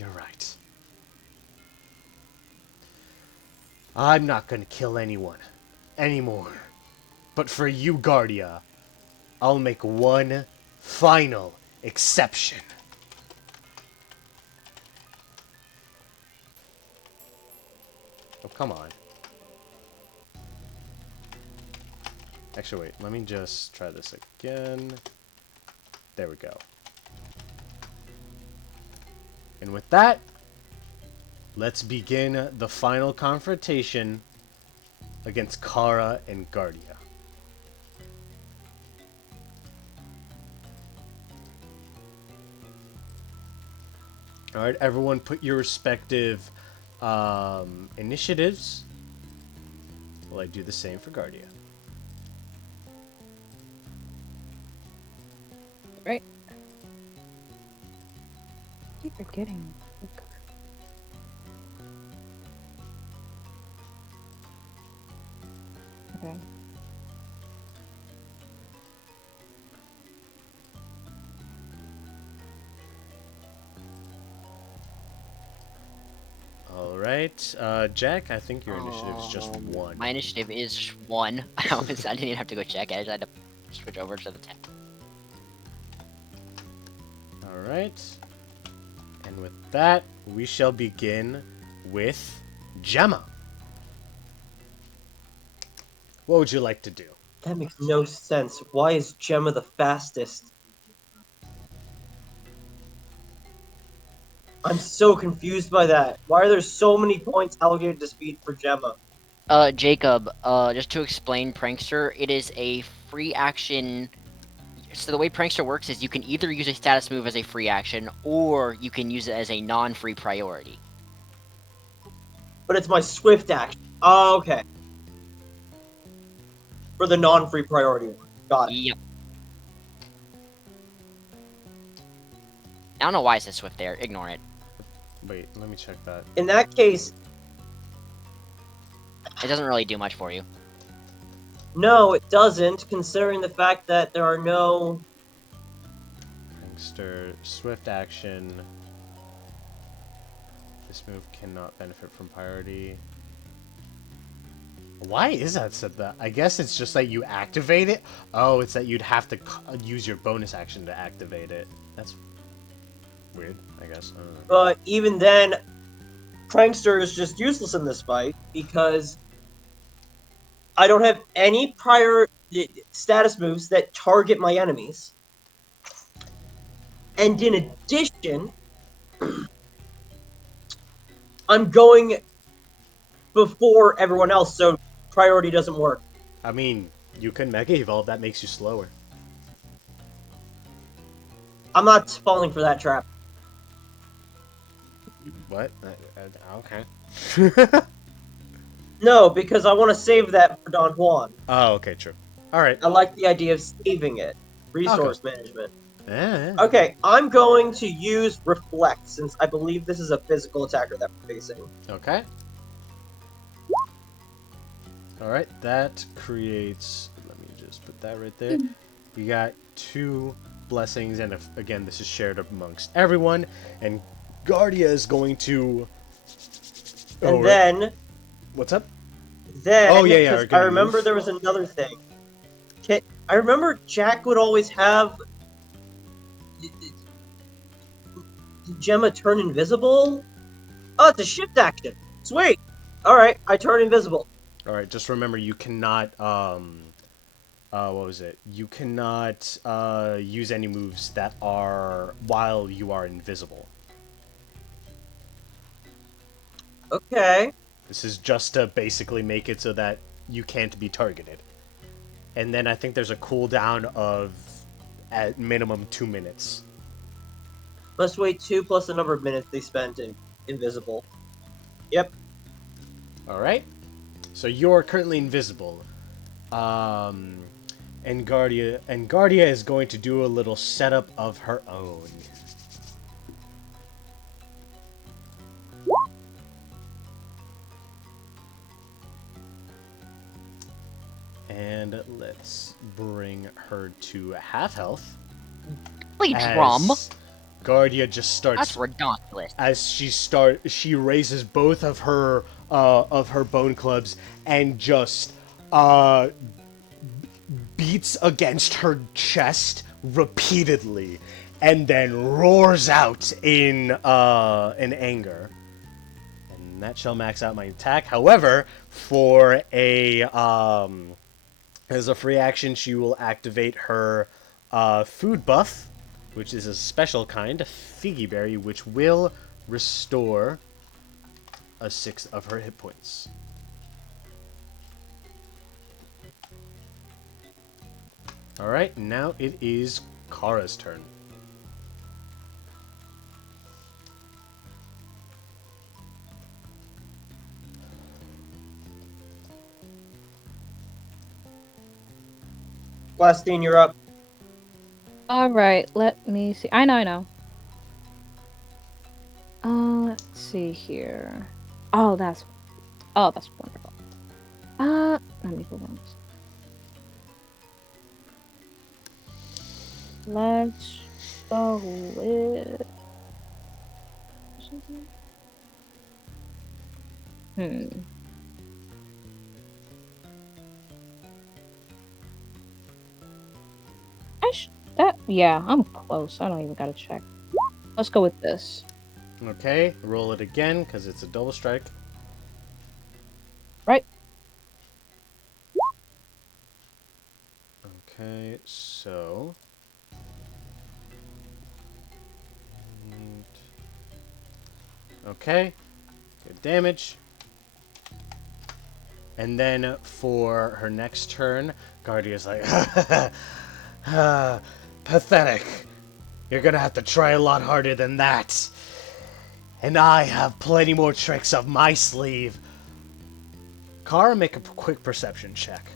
You're right. I'm not gonna kill anyone anymore. But for you, Guardia, I'll make one final exception. Oh, come on. Actually, wait. Let me just try this again. There we go. And with that, let's begin the final confrontation against Kara and Guardia. Alright, everyone put your respective initiatives. Will I do the same for Guardia? Right. I keep forgetting. Okay. Alright, Jack, I think your initiative is just 1. My initiative is 1. I didn't even have to go check it. I just had to switch over to the tab. Alright. And with that, we shall begin with Gemma. What would you like to do? That makes no sense. Why is Gemma the fastest? I'm so confused by that. Why are there so many points allocated to speed for Gemma? Jacob, just to explain Prankster, it is a free action. So the way Prankster works is you can either use a status move as a free action, or you can use it as a non-free priority. But it's my swift action. Oh, okay. For the non-free priority one. Got it. Yep. I don't know why it says Swift there. Ignore it. Wait, let me check that. In that case, It doesn't really do much for you. no, it doesn't, considering the fact that there are no... Prankster, swift action. This move cannot benefit from priority. Why is that said that? I guess it's just that you activate it. Oh, it's that you'd have to use your bonus action to activate it. That's weird, I guess. I don't know. But even then, Prankster is just useless in this fight, because I don't have any prior status moves that target my enemies. And in addition, I'm going before everyone else, so priority doesn't work. I mean, you can Mega Evolve, that makes you slower. I'm not falling for that trap. What? Okay. No, because I want to save that for Don Juan. Oh, okay, true. Alright. I like the idea of saving it. Resource management. Yeah. Okay, I'm going to use Reflect, since I believe this is a physical attacker that we're facing. Okay. Alright, that creates... Let me just put that right there. We got 2 blessings, and again, this is shared amongst everyone. And Guardia is going to... And then... What's up? Then... Oh, yeah. I remember there was another thing. I remember Jack would always have... Did Gemma turn invisible? Oh, it's a shift action. Sweet! Alright, I turn invisible. Alright, just remember you cannot, what was it? You cannot, use any moves that are while you are invisible. Okay. This is just to basically make it so that you can't be targeted. And then I think there's a cooldown of, at minimum, 2 minutes. Must wait 2 plus the number of minutes they spent invisible. Yep. Alright. So you're currently invisible. And Guardia is going to do a little setup of her own. And let's bring her to half health. Play drum. Guardia just That's starts ridiculous. as she raises both of her bone clubs and just beats against her chest repeatedly, and then roars out in anger. And that shall max out my attack. However, for a as a free action, she will activate her food buff, which is a special kind, Figgy Berry, which will restore a 6 of her hit points. Alright, now it is Kara's turn. Glastine, you're up. All right, let me see. I know. Let's see here. Oh, that's wonderful. Let me go on. Let's go with. Hmm. Yeah, I'm close. I don't even gotta check. Let's go with this. Okay, roll it again, because it's a double strike. Right? Okay, so... Okay, good damage. And then for her next turn, Guardia's like, pathetic. You're gonna have to try a lot harder than that. And I have plenty more tricks up my sleeve. Kara, make a quick perception check.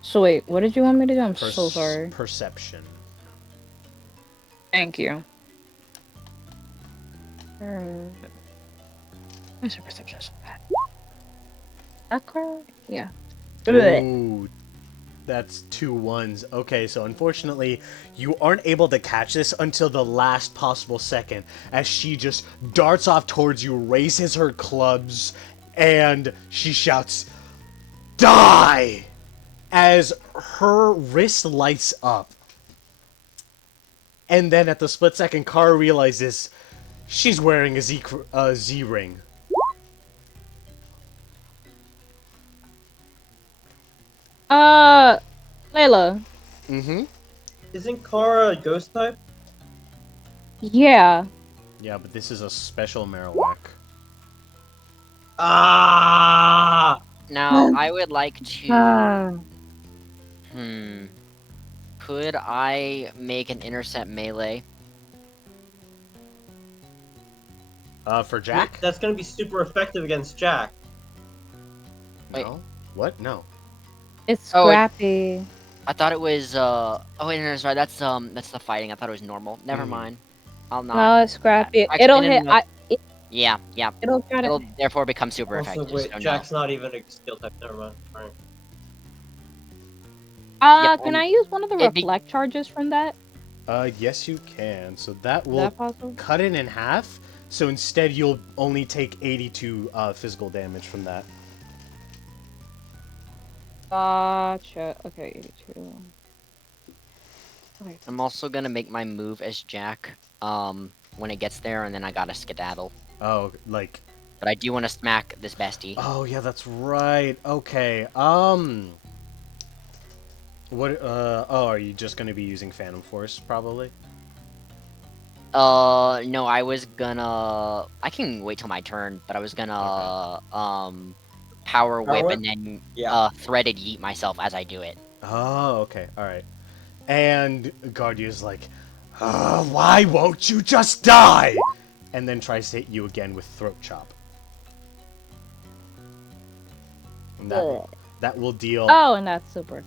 So wait, what did you want me to do? I'm so sorry. Perception. Thank you. Where's your perception? That card? Yeah. Ooh, that's 2 1s. Okay, so unfortunately, you aren't able to catch this until the last possible second, as she just darts off towards you, raises her clubs, and she shouts, "Die!" as her wrist lights up. And then at the split second, Kara realizes she's wearing a Z ring. Layla. Mm-hmm. Isn't Kara a ghost type? Yeah. Yeah, but this is a special Marowak. Ah! Now, I would like to... Ah. Could I make an intercept melee? For Jack? That's gonna be super effective against Jack. Wait. No. What? No. It's Oh, scrappy. I thought it was, oh wait, no, sorry, that's the fighting. I thought it was normal. Never mind. I'll not. No, it's scrappy. I It'll explained hit. enough. Yeah. It'll try to. It'll therefore become super Also, effective, wait, so Jack's not even a steel type. Never mind. Alright. Yep, Can I use one of the it'd be- reflect charges from that? Yes you can. So that Is will that possible? cut it in half. So instead you'll only take 82 physical damage from that. Gotcha. Okay, 82. Okay. I'm also gonna make my move as Jack, when it gets there, and then I gotta skedaddle. Oh, like... But I do want to smack this bestie. Oh, yeah, that's right. Okay, What, oh, are you just gonna be using Phantom Force, probably? No, I was gonna... I can wait till my turn, but I was gonna, Power Whip Whip? and then, Yeah. Threaded Yeet myself as I do it. Oh, okay, alright. And Guardia's like, why won't you just die? And then tries to hit you again with Throat Chop. And that will deal... Oh, and that's super.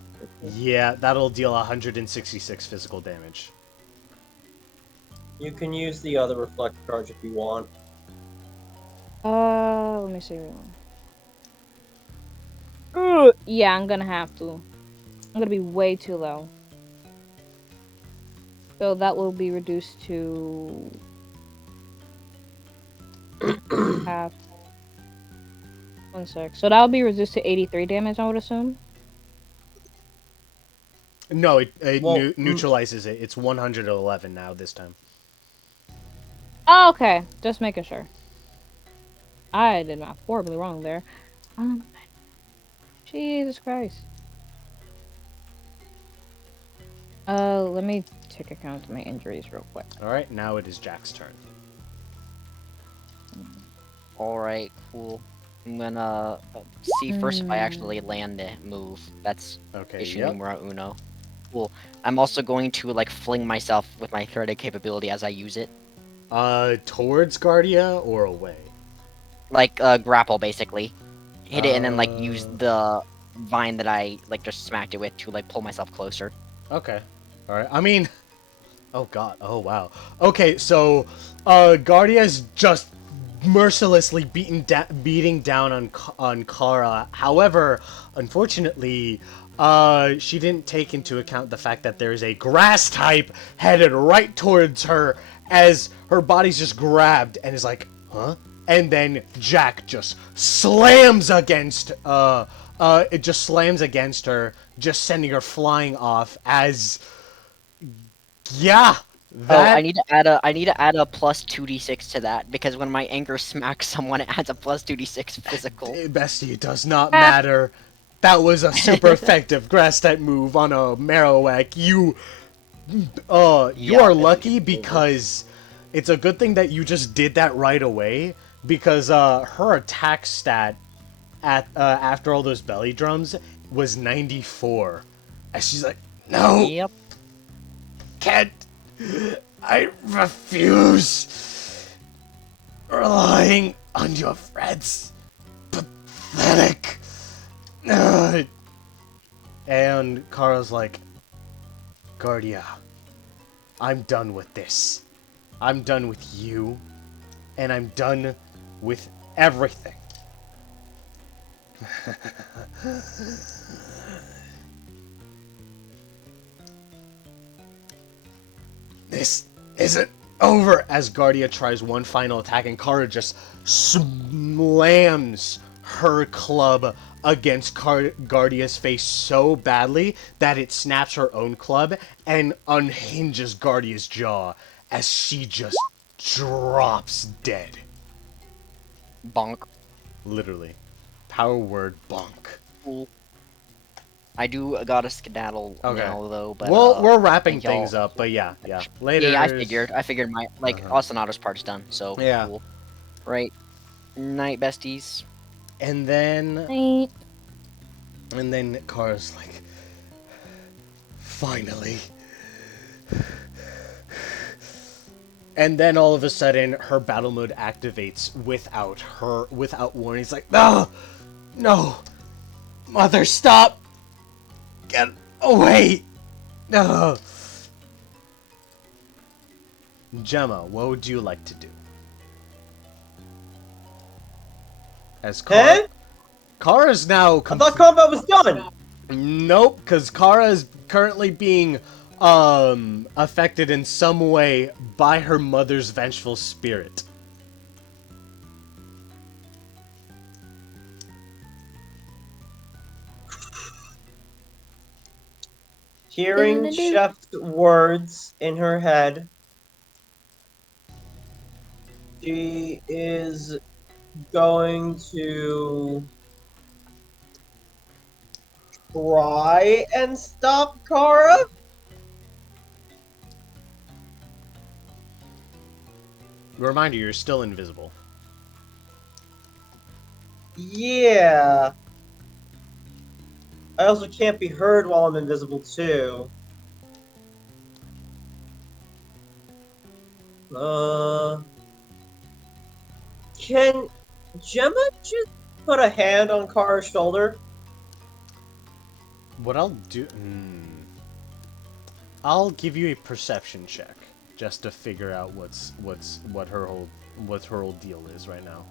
Yeah, that'll deal 166 physical damage. You can use the other reflect charge if you want. let me see. Yeah, I'm gonna have to. I'm gonna be way too low. So that will be reduced to half. 1 sec. So that will be reduced to 83 damage, I would assume. No, it Well, neutralizes it. It's 111 now this time. Oh, okay. Just making sure. I did math horribly wrong there. Jesus Christ. Let me take account of my injuries real quick. All right, now it is Jack's turn. Alright, cool. I'm gonna see first if I actually land the move. That's Okay, issue yep. numero uno. Cool. I'm also going to, like, fling myself with my threaded capability as I use it. Towards Guardia or away? Like, grapple, basically. Hit it and then, like, use the vine that I, like, just smacked it with to, like, pull myself closer. Okay. All right. I mean, oh god. Oh wow. Okay, so Guardia's just mercilessly beating down on Kara. However, unfortunately, she didn't take into account the fact that there is a grass type headed right towards her as her body's just grabbed and is like, huh? And then Jack just slams against it just slams against her, just sending her flying off as yeah, Oh, that I need to add a plus 2d6 to that, because when my anger smacks someone, it adds a plus 2d6 physical. bestie, it does not matter. That was a super effective grass type move on a Marowak. You Yeah, are I think lucky it's over. because it's a good thing that you just did that right away because her attack stat at after all those belly drums was 94. And she's like, "No, Yep. can't. I refuse. Relying on your friends. Pathetic." And Kara's like, "Guardia, I'm done with this. I'm done with you, and I'm done with everything." This isn't over as Guardia tries one final attack and Kara just slams her club against Guardia's face so badly that it snaps her own club and unhinges Guardia's jaw as she just drops dead. Bonk. Literally. Power word bonk. Cool. I do gotta skedaddle Okay. now, though, but, Well, we're wrapping thank y'all. things up, but yeah. Later. Yeah, I figured. I figured my, like, Uh-huh. Ostinato's part's done, so Yeah. cool. Right. Night, besties. And then Right. Kara's like, finally. And then all of a sudden, her battle mode activates without warning. It's like, no, no, mother, stop, get away, no. Gemma, what would you like to do? As Kara's now. I thought combat was done. Nope, because Kara is currently being affected in some way by her mother's vengeful spirit. Hearing Chef's words in her head, she is going to try and stop Kara. Reminder, you're still invisible. Yeah. I also can't be heard while I'm invisible, too. Can Gemma just put a hand on Kara's shoulder? What I'll do... I'll give you a perception check, just to figure out what her whole deal is right now.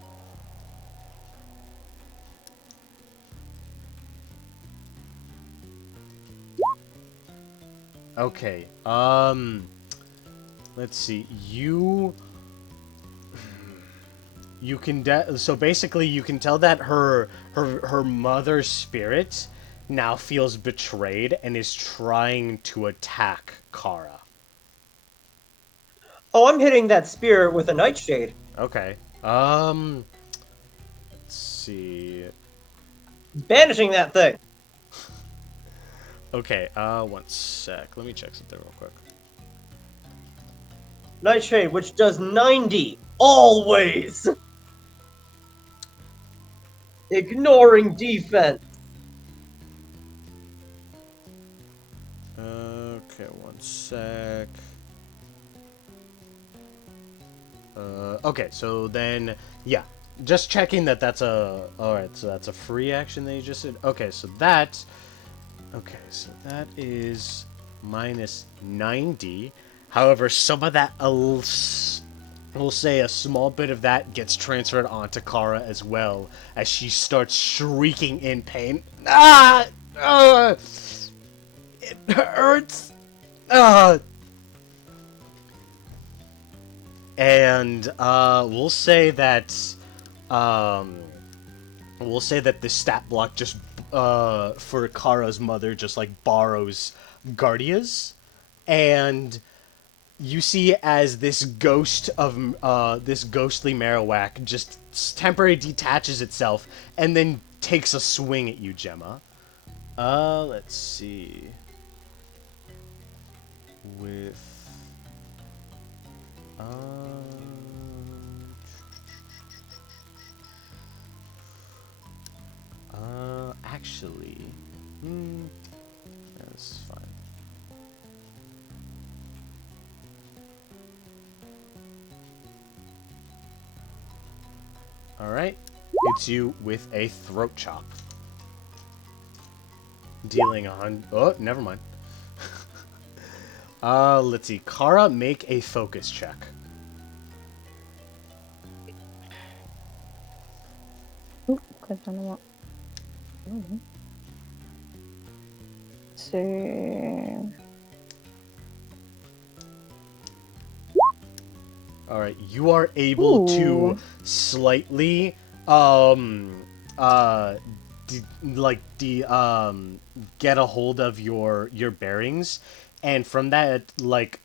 Okay. Let's see. You can so basically you can tell that her mother's spirit now feels betrayed and is trying to attack Kara. Oh, I'm hitting that spear with a nightshade. Okay. Let's see. Banishing that thing. Okay, one sec. Let me check something real quick. Nightshade, which does 90. Always! Ignoring defense. Okay, one sec. Okay, so then, yeah. Just checking that that's a... Alright, so that's a free action that you just did. Okay, so that... Okay, so that is minus 90. However, some of that... We'll say a small bit of that gets transferred onto Kara as well, as she starts shrieking in pain. Ah! It hurts! Ah! And um, we'll say that the stat block just for Kara's mother just like borrows Guardia's, and you see as this ghost of this ghostly Marowak just temporarily detaches itself and then takes a swing at you, Gemma. Let's see. With actually, that's fine. All right, hits you with a throat chop, dealing 100. Oh, never mind. Let's see. Kara, make a focus check. Oop, because I don't want. Mhm. See. All right, you are able to Ooh. slightly, get a hold of your bearings, and from that, like,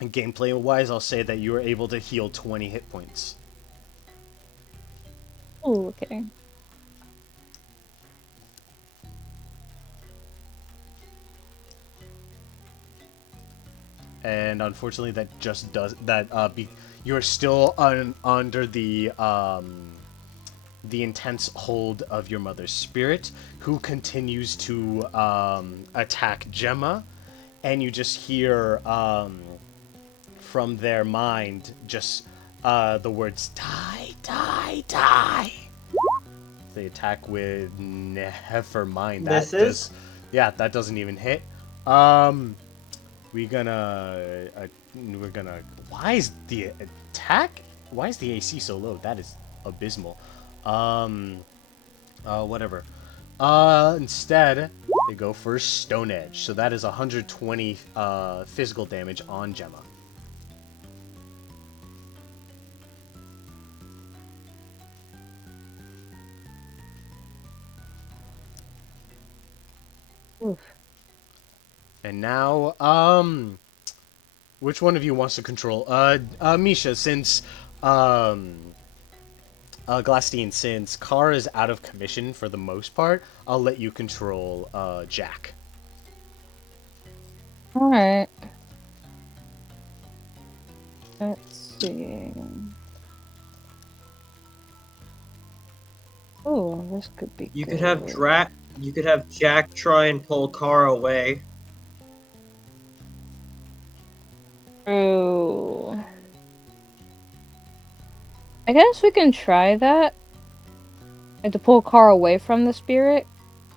gameplay wise, I'll say that you are able to heal 20 hit points. Ooh, okay. And unfortunately, that just does that. You're still under the intense hold of your mother's spirit, who continues to attack Gemma, and you just hear from their mind just the words "die, die, die." They attack with never mind. That Misses. does, yeah, that doesn't even hit. Um, we're gonna. Why is the attack? Why is the AC so low? That is abysmal. Um, whatever. Instead, they go for Stone Edge. So that is 120 physical damage on Gemma. Oof. And now, which one of you wants to control? Misha, since, Glastine, since Car is out of commission for the most part, I'll let you control, Jack. All right. Let's see. Oh, this could be You could have good. You could have Jack try and pull Kara away. Oh. I guess we can try that. Like to pull Car away from the spirit.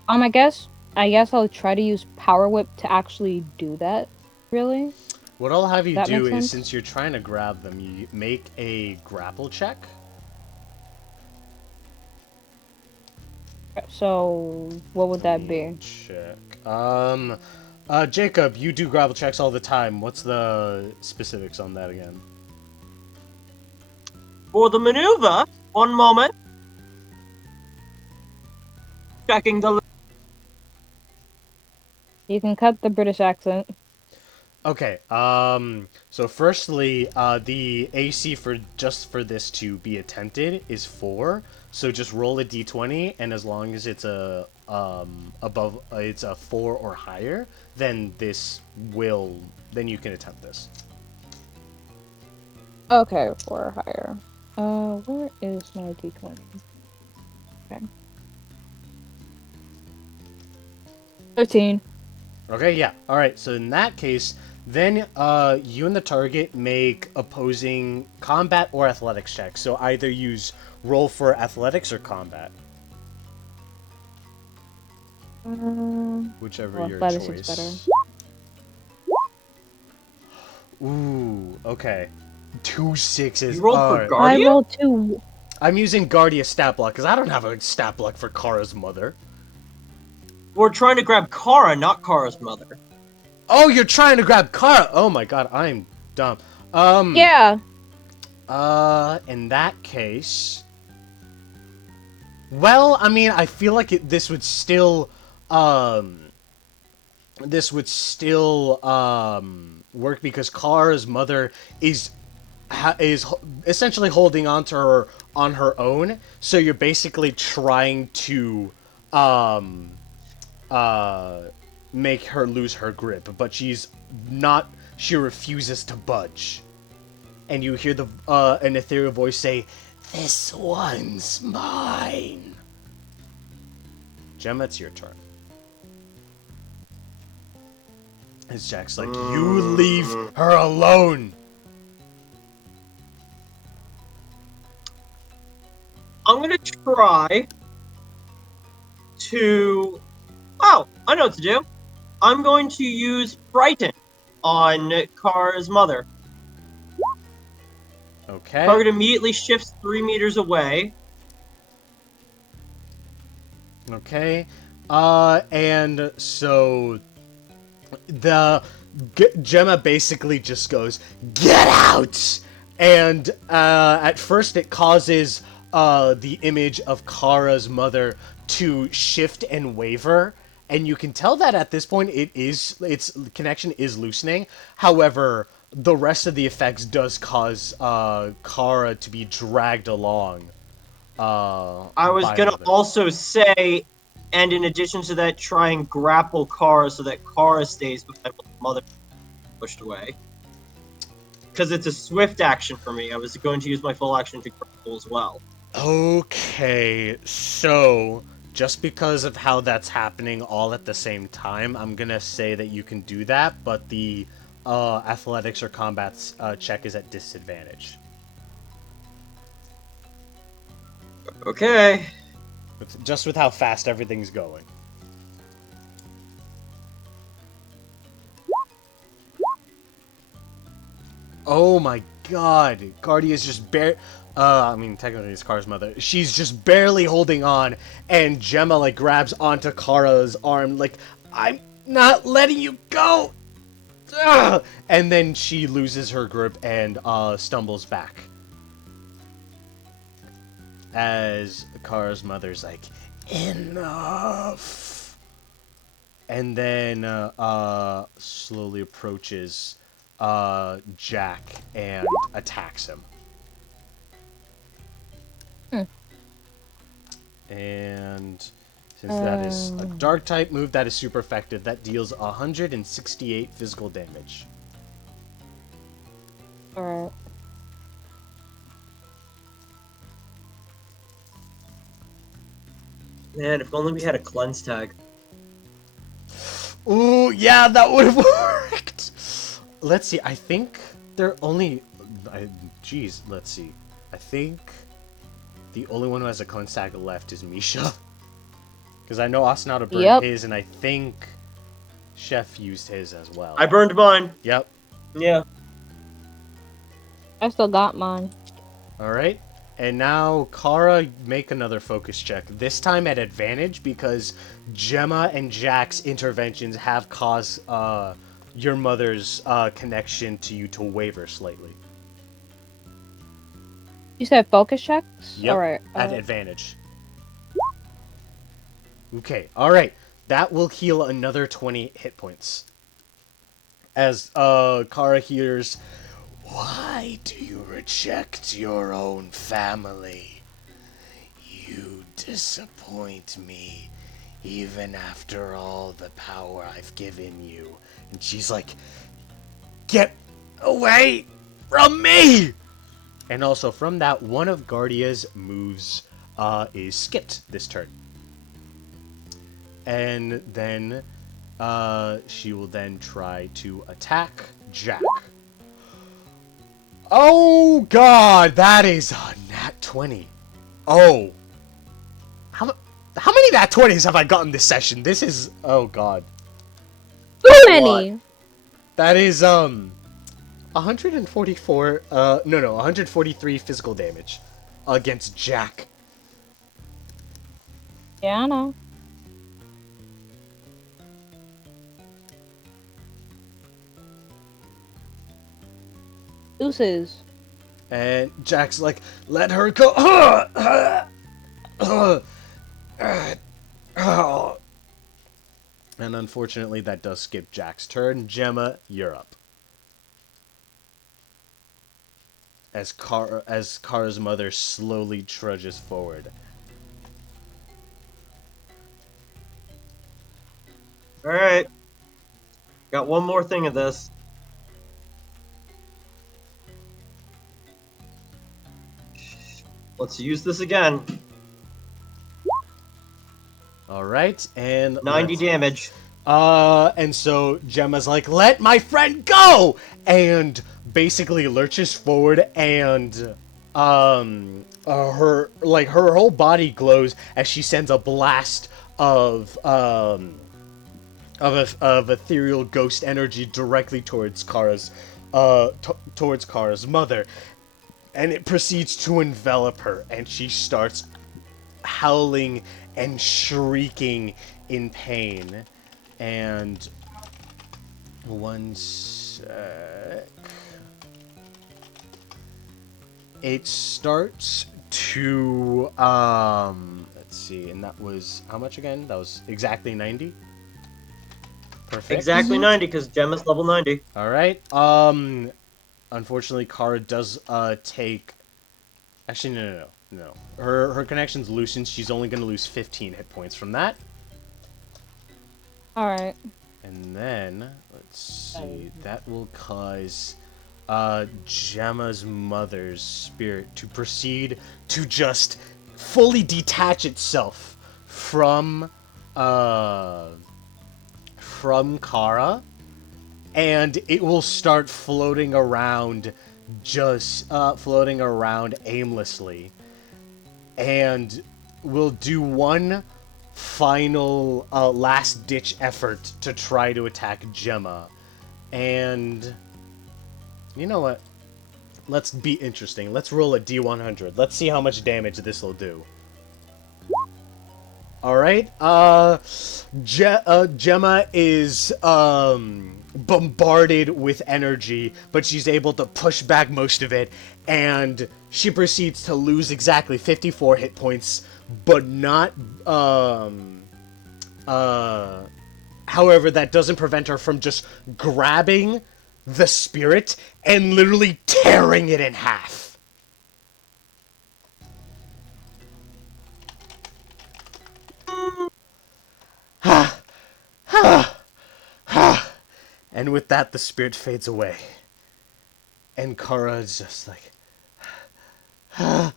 I guess I'll try to use Power Whip to actually do that. Really? What I'll have you That do makes is, sense? since you're trying to grab them, you make a grapple check. So, what would Let that me be? check. Jacob, you do grapple checks all the time. What's the specifics on that again? For the maneuver, one moment. Checking the. You can cut the British accent. Okay, so firstly, the AC for just for this to be attempted is 4. So just roll a d20, and as long as it's a above, it's a 4 or higher, then then you can attempt this. Okay, 4 or higher. Where is my d20? Okay. 13. Okay, yeah. All right. So in that case, then you and the target make opposing combat or athletics checks. So either use roll for athletics or combat, whichever your Athletics is better. choice. Ooh, okay. 2 6s. You rolled for Alright. I Guardian? rolled 2. I'm using Guardia stat block because I don't have a stat block for Kara's mother. We're trying to grab Kara, not Kara's mother. Oh, you're trying to grab Kara! Oh my god, I'm dumb. Yeah. In that case... Well, I mean, I feel like this would still, work because Kara's mother is essentially holding on to her on her own. So you're basically trying to, make her lose her grip, but she's not. She refuses to budge, and you hear an ethereal voice say, "This one's mine." Gemma, it's your turn. As Jack's like, "You leave her alone." I'm gonna try to. Oh, I know what to do. I'm going to use Frighten on Kara's mother. Okay. Target immediately shifts 3 meters away. Okay. And so Gemma basically just goes, "Get out!" And at first it causes the image of Kara's mother to shift and waver, and you can tell that at this point its connection is loosening. However, the rest of the effects does cause Kara to be dragged along. I was By gonna mother. also say, and in addition to that, try and grapple Kara so that Kara stays behind while the mother pushed away. Because it's a swift action for me. I was going to use my full action to grapple as well. Okay, so just because of how that's happening all at the same time, I'm gonna say that you can do that, but the athletics or combat check is at disadvantage. Okay. Just with how fast everything's going. Oh my god, Guardia's just I mean, technically it's Kara's mother. She's just barely holding on, and Gemma, like, grabs onto Kara's arm, like, "I'm not letting you go!" Ugh! And then she loses her grip and stumbles back. As Kara's mother's like, "Enough!" And then slowly approaches Jack and attacks him. And since that is a dark type move, that is super effective. That deals 168 physical damage. Alright. Man, if only we had a cleanse tag. Ooh, yeah, that would have worked. Let's see. I think they're only. Jeez, let's see. I think the only one who has a cleanse tag left is Micha. Because I know Ostinato burned his, and I think Chef used his as well. I burned mine. Yep. Yeah. I still got mine. All right. And now, Kara, make another focus check. This time at advantage because Gemma and Jack's interventions have caused your mother's connection to you to waver slightly. You said focus checks? Yep, Alright. at advantage. Okay, alright. That will heal another 20 hit points. As Kara hears, "Why do you reject your own family? You disappoint me, even after all the power I've given you." And she's like, "Get away from me!" And also from that, one of Guardia's moves is skipped this turn. And then she will then try to attack Jack. Oh god, that is a nat 20. Oh. How many nat 20s have I gotten this session? This is, oh god. Too many! That is 144 no, 143 physical damage against Jack. Yeah, I know. Deuces. And Jack's like, "Let her go." And unfortunately, that does skip Jack's turn. Gemma, you're up. As Kara's mother slowly trudges forward. Alright. Got one more thing of this. Let's use this again. All right, and 90 damage. And so Gemma's like, "Let my friend go!" And basically lurches forward, and her whole body glows as she sends a blast of ethereal ghost energy directly towards Kara's mother, and it proceeds to envelop her, and she starts howling and shrieking in pain. And one sec. It starts to let's see, and that was how much again? That was exactly 90. Perfect. Exactly 90, because Gemma's level 90. All right. Unfortunately, Kara does take. Actually, no. Her connection's loosened. She's only gonna lose 15 hit points from that. Alright. And then let's see. That will cause Gemma's mother's spirit to proceed to just fully detach itself from Kara, and it will start floating around, just floating around aimlessly, and will do one final last ditch effort to try to attack Gemma. And you know what? Let's be interesting. Let's roll a D100. Let's see how much damage this will do. Alright, Gemma is, bombarded with energy, but she's able to push back most of it, and she proceeds to lose exactly 54 hit points, but not, however, that doesn't prevent her from just grabbing the spirit and literally tearing it in half. And with that, the spirit fades away. And Kara is just like, "Are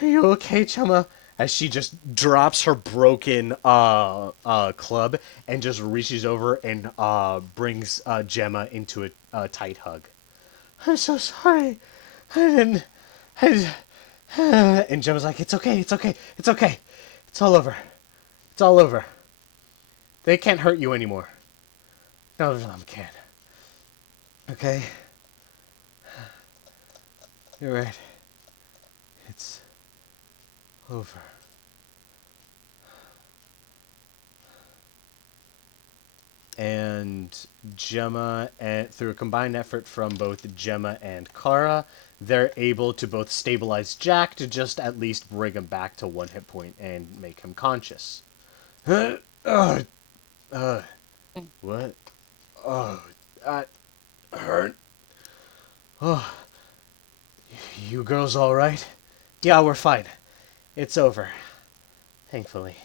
you okay, Chama?" As she just drops her broken club and just reaches over and brings Gemma into a tight hug. "I'm so sorry. I didn't. And Gemma's like, "It's okay. It's okay. It's okay. It's all over. It's all over. They can't hurt you anymore. None of them can. Okay? You're right. over. And Gemma, and through a combined effort from both Gemma and Kara, they're able to both stabilize Jack to just at least bring him back to 1 hit point and make him conscious. What? Oh, that hurt. Oh, you girls all right? Yeah, we're fine. It's over. Thankfully.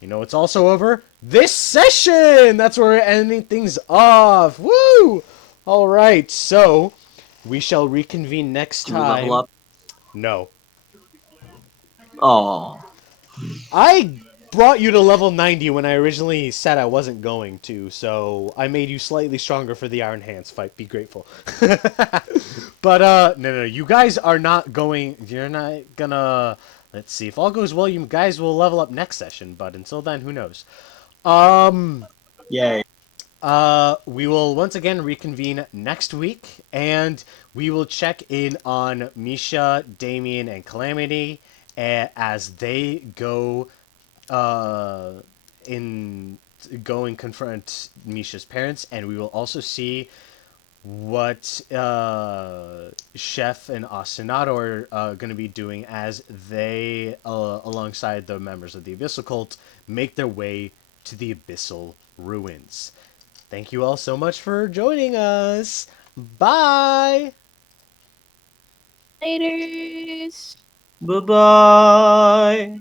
You know what's also over? This session! That's where we're ending things off. Woo! Alright, so we shall reconvene next Can we level time. up? No. Oh. I brought you to level 90 when I originally said I wasn't going to, so I made you slightly stronger for the Iron Hands fight. Be grateful. But, no, you guys are not going, you're not gonna, let's see, if all goes well, you guys will level up next session, but until then, who knows. Yay. We will once again reconvene next week, and we will check in on Misha, Damien, and Calamity as they go in go and confront Misha's parents, and we will also see what Chef and Ostinato are going to be doing as they, alongside the members of the Abyssal Cult, make their way to the Abyssal Ruins. Thank you all so much for joining us. Bye! Laters. Bye-bye.